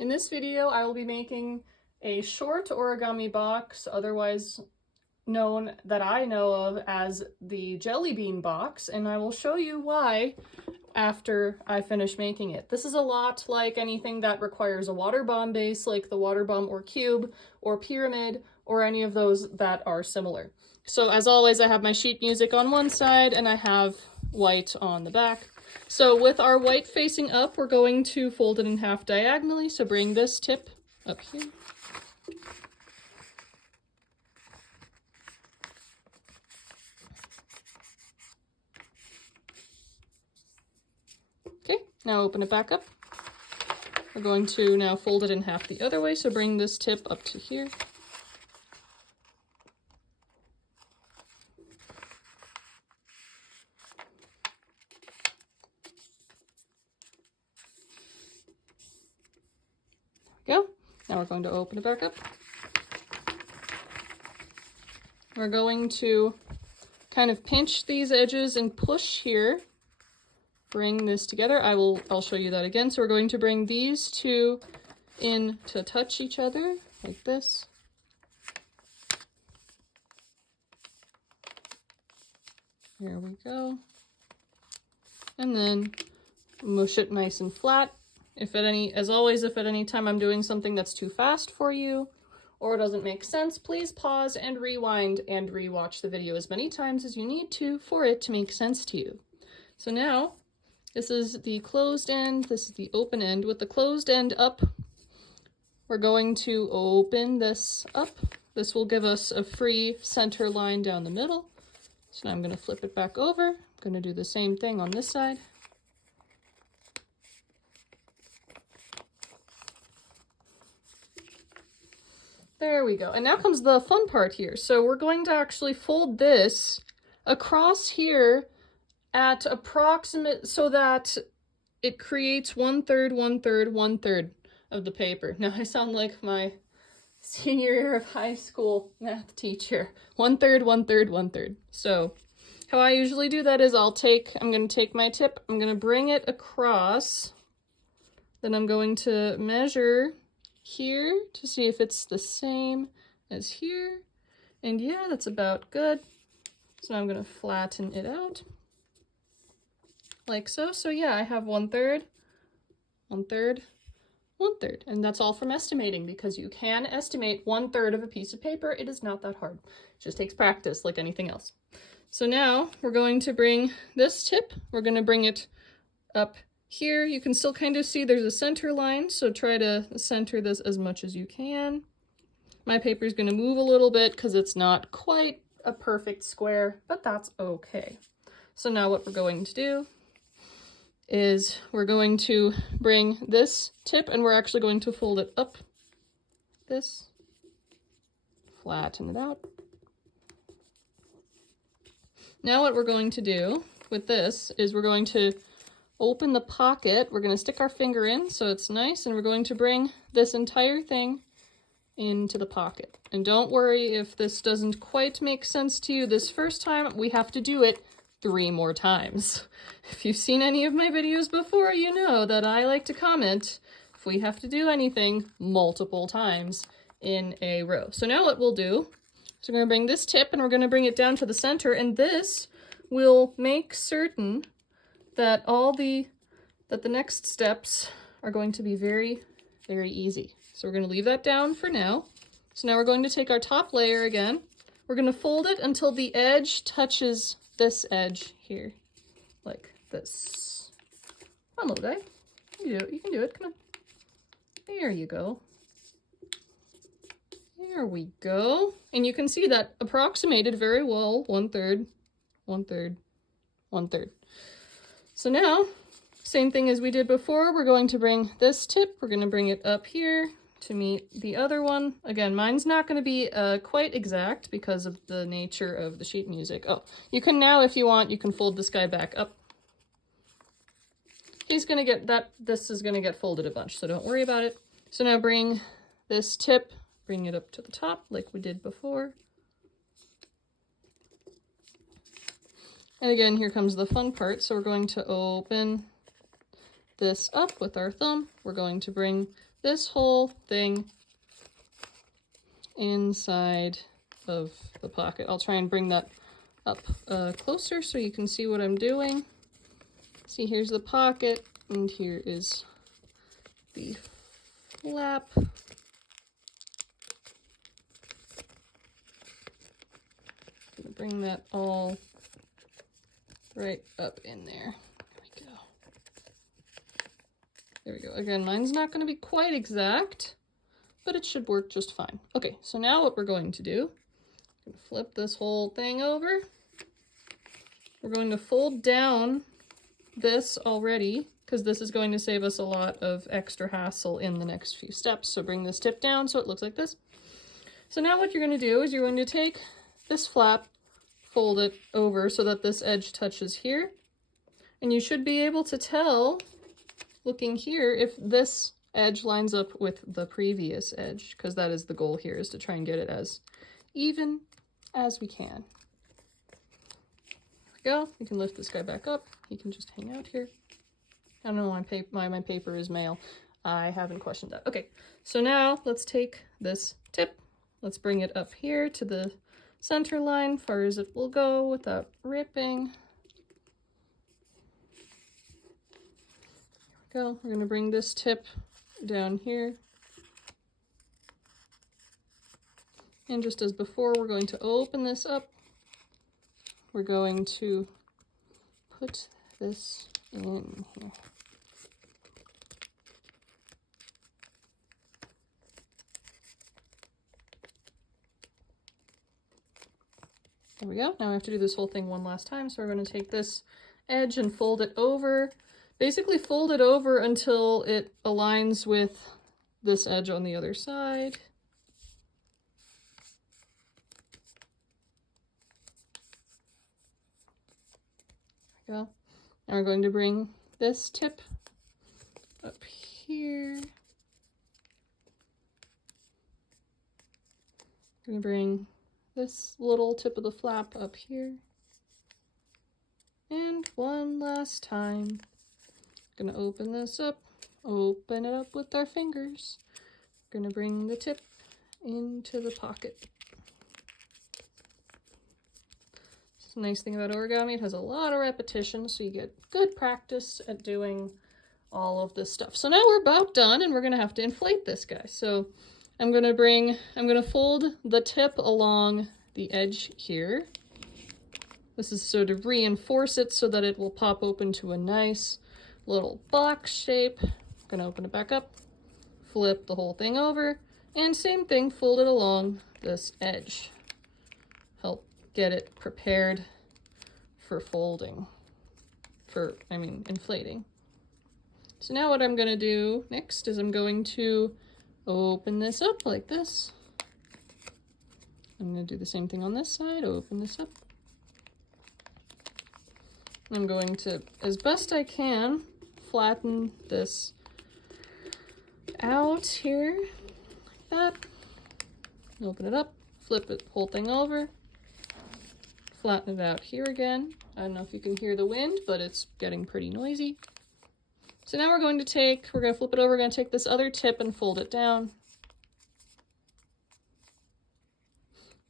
In this video, I will be making a short origami box, otherwise known that I know of as the Jellybean box, and I will show you why after I finish making it. This is a lot like anything that requires a water bomb base, like the water bomb or cube or pyramid or any of those that are similar. So as always, I have my sheet music on one side and I have white on the back. So with our white facing up, we're going to fold it in half diagonally. So bring this tip up here. Okay, now open it back up. We're going to now fold it in half the other way. So bring this tip up to here. Go. Now we're going to open it back up. We're going to kind of pinch these edges and push here. Bring this together. I'll show you that again. So we're going to bring these two in to touch each other like this. There we go. And then mush it nice and flat. As always, if at any time I'm doing something that's too fast for you or doesn't make sense, please pause and rewind and rewatch the video as many times as you need to for it to make sense to you. So now, this is the closed end, this is the open end. With the closed end up, we're going to open this up. This will give us a free center line down the middle. So now I'm going to flip it back over. I'm going to do the same thing on this side. There we go. And now comes the fun part here. So we're going to actually fold this across here at approximate, so that it creates 1/3, 1/3, 1/3 of the paper. Now I sound like my senior year of high school math teacher. 1/3, 1/3, 1/3. So how I usually do that is I'm going to take my tip, I'm going to bring it across, then I'm going to measure here to see if it's the same as here. And yeah, that's about good. So now I'm going to flatten it out like so. So yeah, I have 1/3, 1/3, 1/3. And that's all from estimating, because you can estimate 1/3 of a piece of paper. It is not that hard. It just takes practice like anything else. So now we're going to bring this tip, we're going to bring it up here. You can still kind of see there's a center line, so try to center this as much as you can. My paper is going to move a little bit because it's not quite a perfect square, but that's okay. So now what we're going to do is we're going to bring this tip and we're actually going to fold it up this, flatten it out. Now what we're going to do with this is we're going to open the pocket. We're going to stick our finger in so it's nice, and we're going to bring this entire thing into the pocket. And don't worry if this doesn't quite make sense to you this first time. We have to do it 3 more times. If you've seen any of my videos before, you know that I like to comment if we have to do anything multiple times in a row. So now what we'll do is we're going to bring this tip and we're going to bring it down to the center, and this will make certain that the next steps are going to be very, very easy. So we're going to leave that down for now. So now we're going to take our top layer again. We're going to fold it until the edge touches this edge here, like this. Come on, little guy. You can do it. You can do it. Come on. There you go. There we go. And you can see that approximated very well. 1/3, 1/3, 1/3. So now, same thing as we did before, we're going to bring this tip, we're going to bring it up here to meet the other one. Again, mine's not going to be quite exact because of the nature of the sheet music. Oh, you can now, if you want, you can fold this guy back up. He's going to get that, this is going to get folded a bunch, so don't worry about it. So now bring this tip, bring it up to the top like we did before. And again, here comes the fun part. So we're going to open this up with our thumb. We're going to bring this whole thing inside of the pocket. I'll try and bring that up closer so you can see what I'm doing. See, here's the pocket, and here is the flap. Gonna bring that all right up in there. There we go. There we go. Again, mine's not going to be quite exact, but it should work just fine. Okay, so now what we're going to do, I'm going to flip this whole thing over. We're going to fold down this already, because this is going to save us a lot of extra hassle in the next few steps. So bring this tip down so it looks like this. So now what you're going to do is you're going to take this flap, fold it over so that this edge touches here. And you should be able to tell, looking here, if this edge lines up with the previous edge, because that is the goal here, is to try and get it as even as we can. There we go. We can lift this guy back up. He can just hang out here. I don't know why my paper is male. I haven't questioned that. Okay, so now let's take this tip. Let's bring it up here to the center line, far as it will go without ripping. There we go. We're going to bring this tip down here. And just as before, we're going to open this up. We're going to put this in here. There we go. Now I have to do this whole thing one last time. So we're going to take this edge and fold it over. Basically fold it over until it aligns with this edge on the other side. There we go. Now we're going to bring this tip up here. I'm going to bring this little tip of the flap up here. And one last time, I'm going to open this up, open it up with our fingers. We're going to bring the tip into the pocket. The nice thing about origami, it has a lot of repetition, so you get good practice at doing all of this stuff. So now we're about done, and we're going to have to inflate this guy. So I'm going to fold the tip along the edge here. This is so to reinforce it so that it will pop open to a nice little box shape. I'm going to open it back up, flip the whole thing over, and same thing, fold it along this edge. Help get it prepared for folding, inflating. So now what I'm going to do next is I'm going to open this up like this. I'm going to do the same thing on this side, open this up. I'm going to, as best I can, flatten this out here, like that. Open it up, flip it, whole thing over. Flatten it out here again. I don't know if you can hear the wind, but it's getting pretty noisy. So now we're going to flip it over, we're going to take this other tip and fold it down.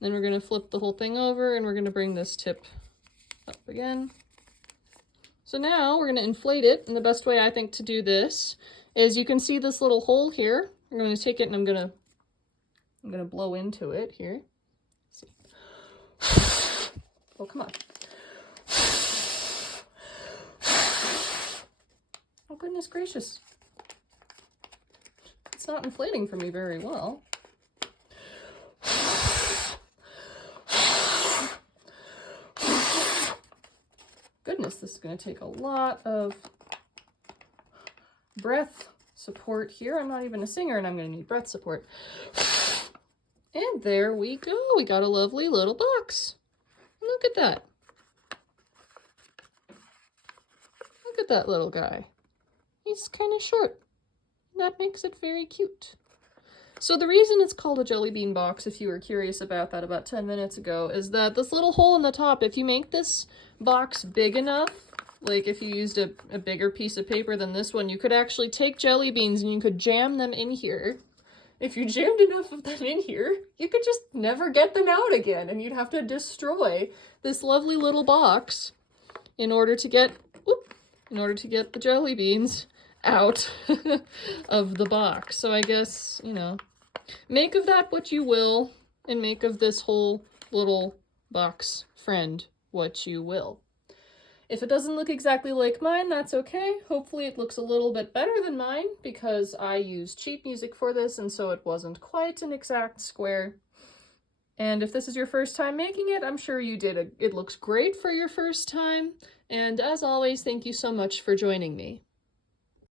Then we're going to flip the whole thing over and we're going to bring this tip up again. So now we're going to inflate it, and the best way I think to do this is you can see this little hole here. I'm going to take it and I'm going to blow into it here. Let's see. Oh, come on. Oh, goodness gracious. It's not inflating for me very well. Goodness, this is going to take a lot of breath support here. I'm not even a singer and I'm going to need breath support. And there we go. We got a lovely little box. Look at that. Look at that little guy. He's kind of short. That makes it very cute. So the reason it's called a Jellybean box, if you were curious about that about 10 minutes ago, is that this little hole in the top, if you make this box big enough, like if you used a bigger piece of paper than this one, you could actually take jelly beans and you could jam them in here. If you jammed enough of them in here, you could just never get them out again, and you'd have to destroy this lovely little box in order to get the jelly beans out of the box. So I guess, you know, make of that what you will, and make of this whole little box friend what you will. If it doesn't look exactly like mine, that's okay. Hopefully it looks a little bit better than mine, because I used sheet music for this, and so it wasn't quite an exact square. And if this is your first time making it, I'm sure you did. It looks great for your first time. And as always, thank you so much for joining me.